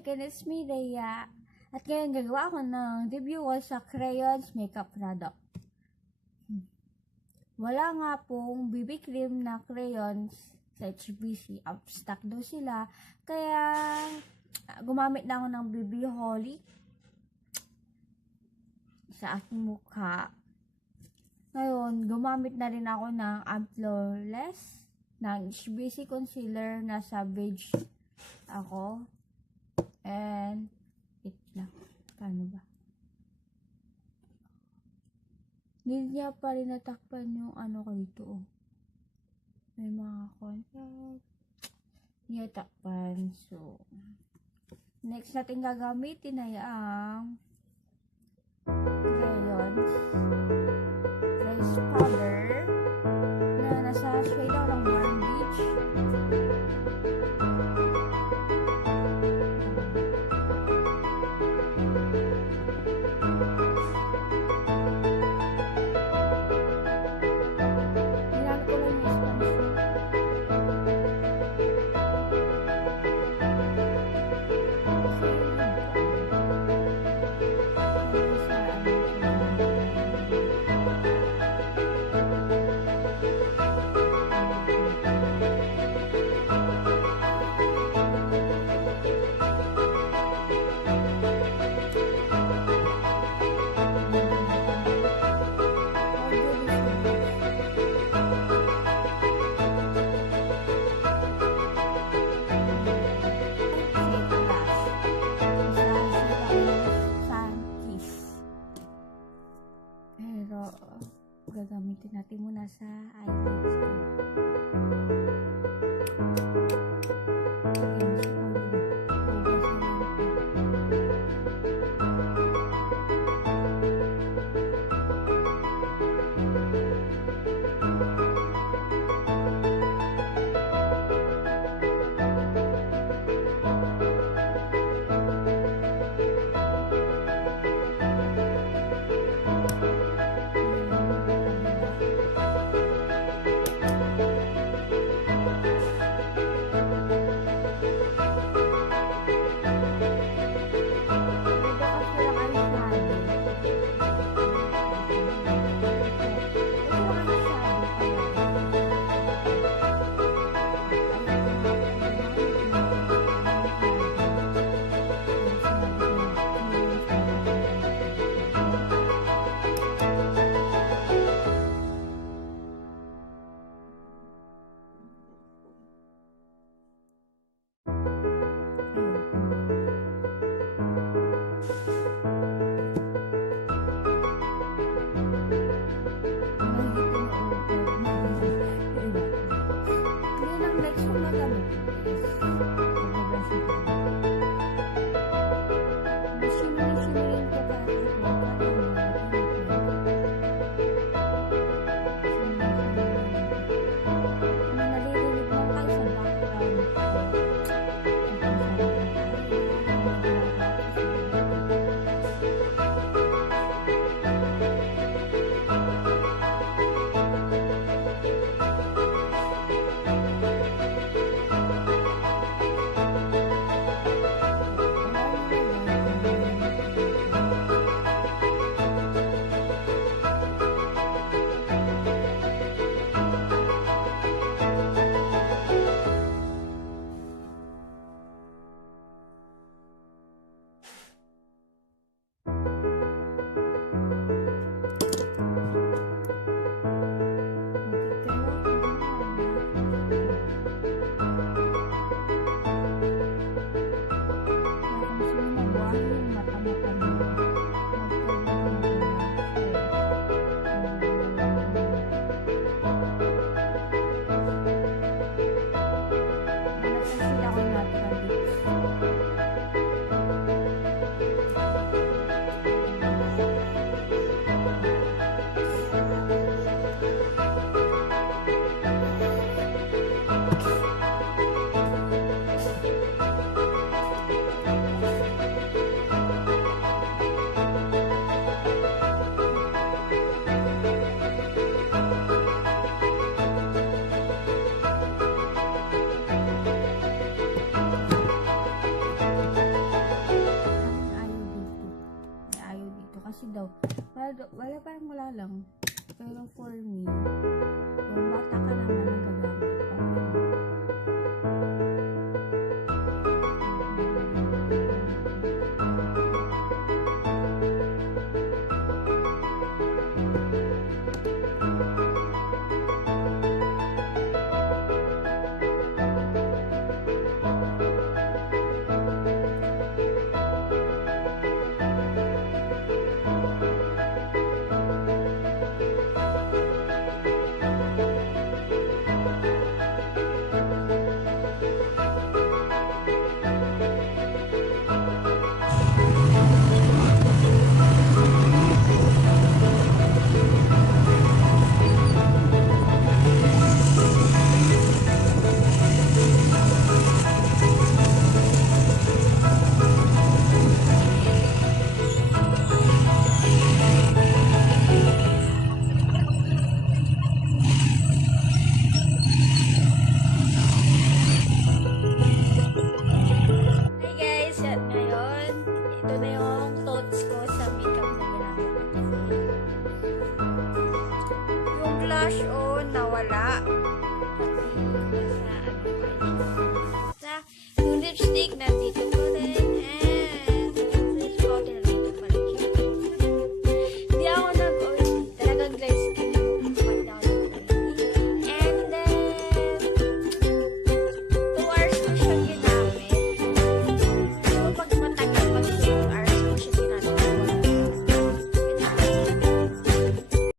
again, it's me, Rhea. At ngayon, gagawa ako ng review ko sa Crayons makeup product. Wala nga pong BB cream na crayons sa HBC. Out of stock daw sila. Kaya, gumamit na ako ng BB Holly sa aking mukha. Ngayon, gumamit na rin ako ng Flawless ng HBC concealer na Savage ako. And, wait lang. Paano ba? Hindi niya pa rin natakpan yung ano ko dito. Oh. May mga contact. Hindi niya takpan. So, next natin gagamitin ay ang crayons. Crayons powder na nasa shade daw ng Warm Beach. Gagamitin natin muna sa eyelids ko. wala parang wala lang. Pero for me, kung bata ka naman ang gagamit, okay. Hi guys! At ngayon, ito na yung thoughts ko sa makeup na ginamit ko. Yung blush on, nawala. Kasi nasa ano pa yun. Sa yung lipstick nandito pa